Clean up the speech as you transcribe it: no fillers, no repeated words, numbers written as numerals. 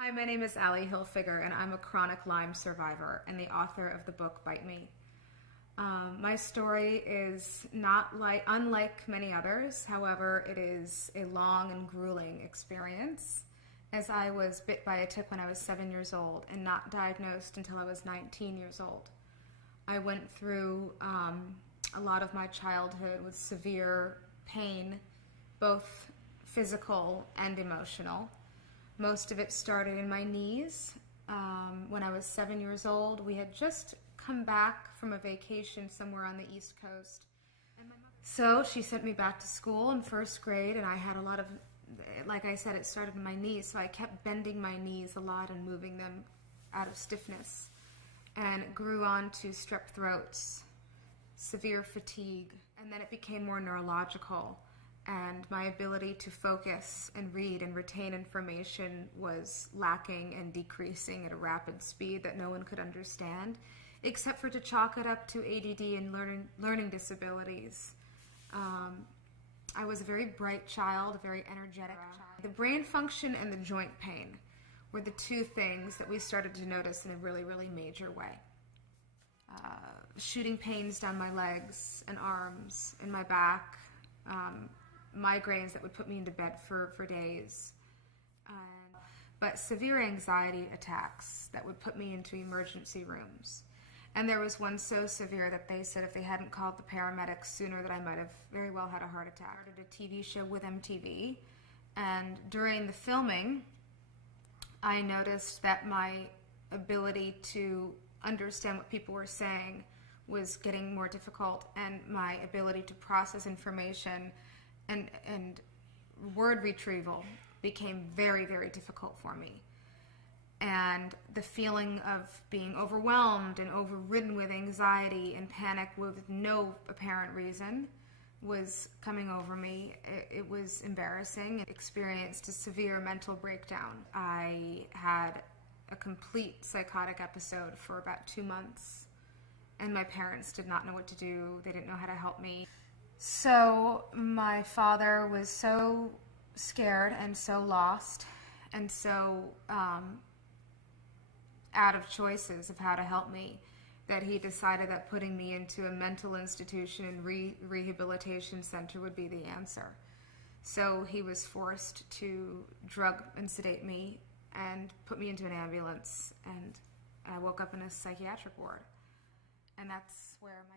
Hi, my name is Allie Hilfiger, and I'm a chronic Lyme survivor and the author of the book Bite Me. My story is unlike many others. However, it is a long and grueling experience, as I was bit by a tick when I was 7 years old and not diagnosed until I was 19 years old. I went through a lot of my childhood with severe pain, both physical and emotional. Most of it started in my knees. When I was 7 years old, we had just come back from a vacation somewhere on the East Coast. So she sent me back to school in first grade, and I had a lot of, like I said, it started in my knees, so I kept bending my knees a lot and moving them out of stiffness. And it grew on to strep throats, severe fatigue, and then it became more neurological. And my ability to focus and read and retain information was lacking and decreasing at a rapid speed that no one could understand, except for to chalk it up to ADD and learning disabilities. I was a very bright child, a very energetic child. The brain function and the joint pain were the two things that we started to notice in a really, really major way. Shooting pains down my legs and arms, in my back, migraines that would put me into bed for days, but severe anxiety attacks that would put me into emergency rooms. And there was one so severe that they said if they hadn't called the paramedics sooner that I might have very well had a heart attack. I did a TV show with MTV, and during the filming I noticed that my ability to understand what people were saying was getting more difficult, and my ability to process information and word retrieval became very, very difficult for me. And the feeling of being overwhelmed and overridden with anxiety and panic with no apparent reason was coming over me. It was embarrassing. I experienced a severe mental breakdown. I had a complete psychotic episode for about 2 months, and my parents did not know what to do. They didn't know how to help me. So my father was so scared and so lost and so out of choices of how to help me that he decided that putting me into a mental institution and rehabilitation center would be the answer. So he was forced to drug and sedate me and put me into an ambulance, and I woke up in a psychiatric ward. And that's where my